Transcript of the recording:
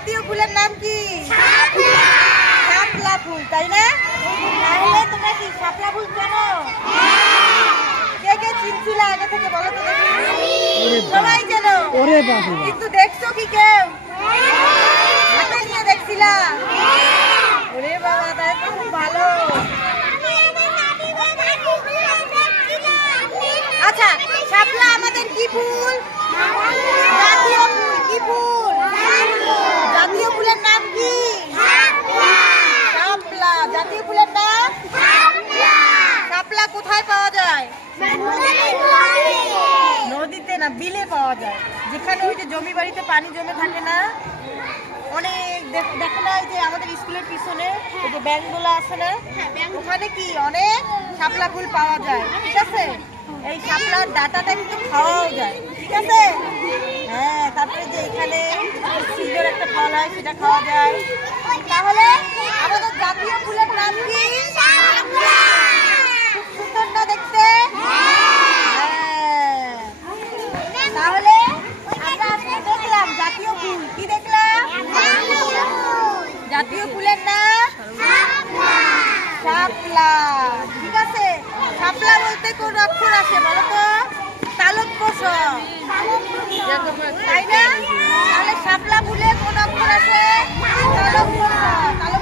জাতীয় ফুলের নাম কি? শাপলা ফুল, তাই না? তাহলে তোমরা কি শাপলা ফুল জানো? কে কে চিনছিল আগে থেকে বলো তো দেখি? সবাই জানো। কিন্তু দেখছো কি কেউ? হাতে নিয়ে দেখছিলা? ওরে বাবা, তাই তো খুব ভালো। আচ্ছা, শাপলা আমাদের কি ফুল? জাতীয় ফুল। কি ফুল? জাতীয় ফুলের নাম কি? শাপলা। জাতীয় ফুলের নাম শাপলা। কোথায় পাওয়া যায়? নদীতে না, বিলে পাওয়া যায়। যেখানে ওই যে জমি বাড়িতে পানি জমে থাকে না, অনেক দেখো না, এই যে আমাদের স্কুলের পিছনে ওই যে ব্যাংকগুলো আছে না, ওখানে কি অনেক শাপলা ফুল পাওয়া যায়। ঠিক আছে, এই শাপলার ডাঁটাটা কিন্তু খাওয়াও যায়। ঠিক আছে, হ্যাঁ। তারপরে যে এখানে সুন্দর একটা ফল হয়, সেটা খাওয়া যায়। তাহলে আমাদের জাতীয় ফুলের নাম কি? খুব সুন্দর না দেখতে? হ্যাঁ। তাহলে আমরা আজকে দেখলাম জাতীয় ফুল। কি দেখলাম? জাতীয় ফুলের নাম শাপলা। ঠিক আছে, শাপলা বলতে কোন অক্ষর আসে বলো তো? তালব্য শ, তাই না? তাহলে শাপলা ফুলে কোন অক্ষর আসে? তালব্য শ।